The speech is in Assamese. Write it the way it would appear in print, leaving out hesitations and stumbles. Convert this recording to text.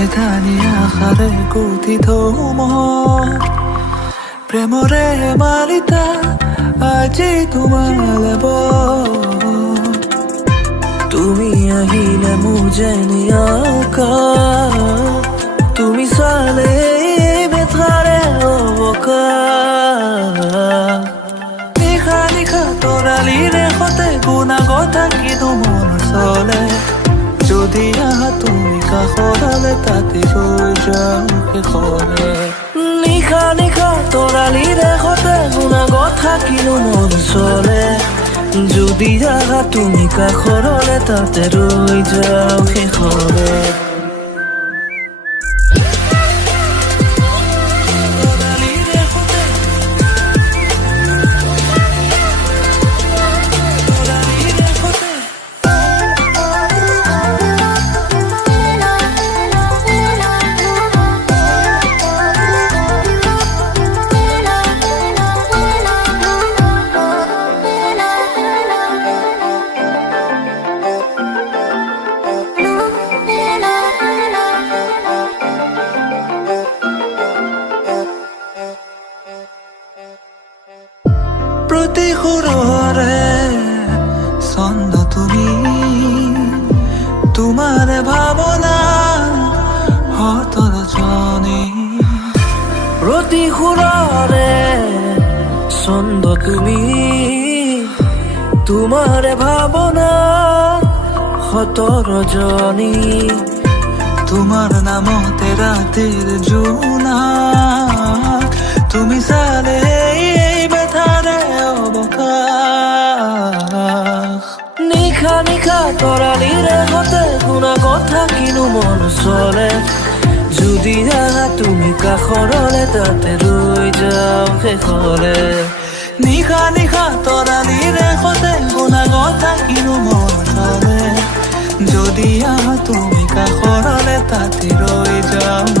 এধানি আশাৰে গঠিত মন প্ৰেমৰে মালিতা আজি তোমাৰ লেব তুমি আহিলে মোৰ যেনে আকাশ তুমি চালে বেথাৰে অৱকাশ নিশা নিশা তৰালিৰে সতে গুণাগতা কিন্তু মন চলে যদি আহা তুমি কাষৰালে তাতে ৰৈ যাওঁ শেষলে নিশা নিশা তৰালিৰে সতে গুণাগতা কিন্তু মন চলে যদি আহা তুমি কাষৰলে তাতে ৰৈ যাওঁ শেষলে প্ৰতি সুৰৰে ছন্দ তুমি তোমাৰ ভাৱনা হতৰ জনী প্ৰতি সুৰৰে ছন্দ তুমি তোমাৰ ভাৱনা হতৰ জনী তোমাৰ নামতে ৰাতিৰ জোনা তুমি চালে নিশা নিশা তৰালিৰে সতে গুণাগতা কিনো মন চলে যদি আহা তুমি কাষৰলে তাতে ৰৈ যাওঁ শেষলে নিশা নিশা তৰালিৰে সতে গুণাগতা কিনো মন চলে যদি আহা তুমি কাষৰলে তাতে ৰৈ যাওঁ